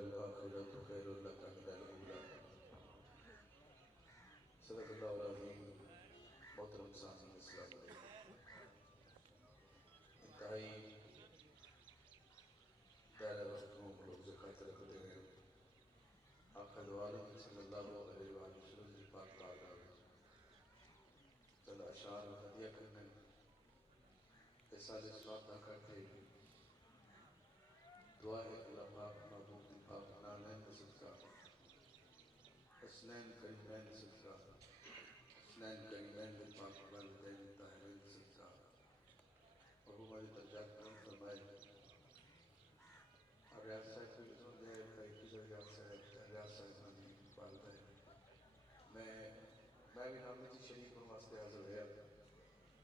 وللآخرة خير لك من الأولى. صدق اللہ العظیم. محترم سامعین السلام علیکم. انتہائی دائرہ وقت کو ملوز خاطر رکھتے ہیں آقا دو عالم صلی اللہ علیہ وآلہ وسلم کی پاک بارگاہ چند اشعار ہدیہ کرنے احسان اسلام نہ کرتے دعا ہے اللہ پاک محبوب دی پاک نامین صدقہ حسنین کریمین صدقہ حسنین کریمین دی پاک والدین طاہرین صدقہ اور ہماری درجات بلند فرمائے. اور ریاض صاحب کو سن دے کئی کسی ریاض صاحب کی والدہ ہے. میں بھی حامد جی شریف پر واسطے حاضر ہوا.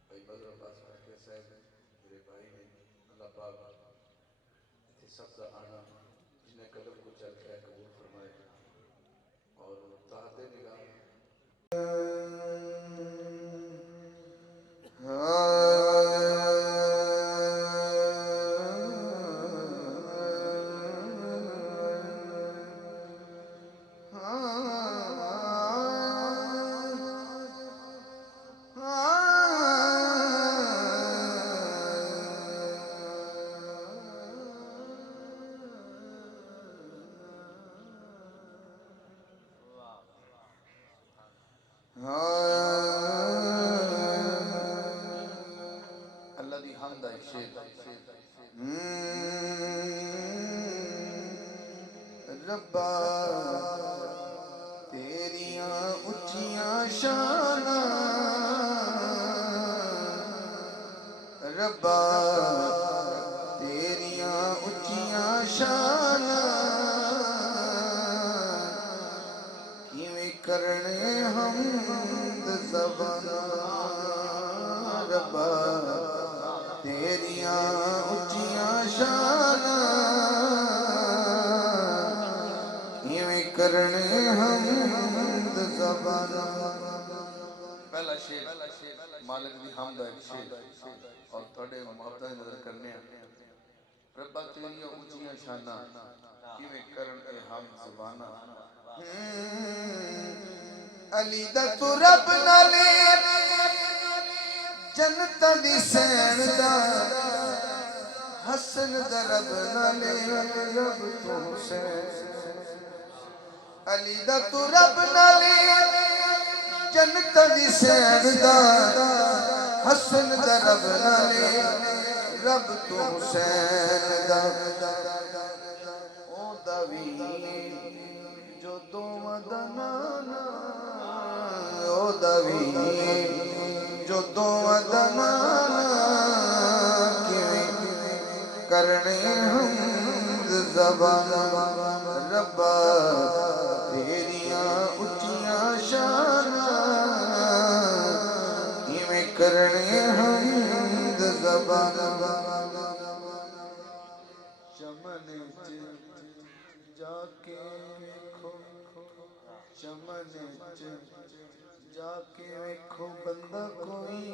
بھائی بدر عباس کاکے صاحب میرے بھائی نے اللہ پاک اتنے سب کا آنا جن نے قدم کو چل کے قبول فرمائے اور تحت نگاہ اللہ دی حمد ہے شیر ربا تیریاں اچھیاں شاناں ربا تیریاں اچھیاں شاناں کیویں کرنے حمد زباناں ربا تیریاں اچھیاں شاناں کیویں کرنے حمد زباناں. پہلا شیر مالک دی حمد ہے شیر اور تھوڑے محبت نظر کرنے ہیں. ربا تیریاں اچھیاں شاناں کیویں کرنے حمد زباناں. علی دا تو رب نالے جنت دی سین دا حسن دا رب نالے رب تو حسین. علی دا تو رب نالے جنت دی سین دا حسن دا رب نالے رب تو حسین دا. او داوی جو دو مدنانا او داوی جو دو مدنانا کیویں کرنے حمد زباناں ربا تیریاں اچھیاں شاناں کیویں کرنے حمد زباناں. چمن جا کے ویکھو چمن جا کے ویکھو بندہ کوئی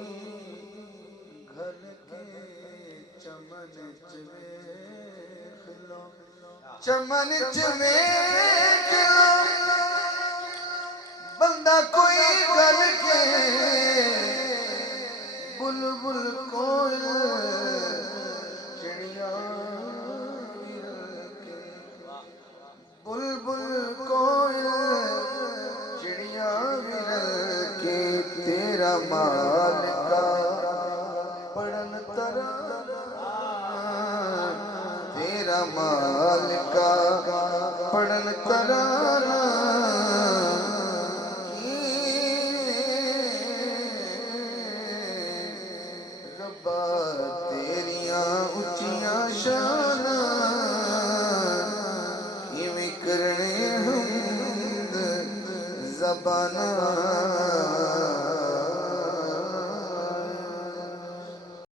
گھر کے چمن ویکھ لو چمن ویکھ لو بندہ کوئی گھر کے بلبل کوئل چڑیاں بلبل کوئل چڑیاں ورل کے تیرا مالکا پڑھن ترانہ تیرا مالکا پڑھن ترانہ ربا تیریاں اچھیاں شاناں کرنے حمد زباناں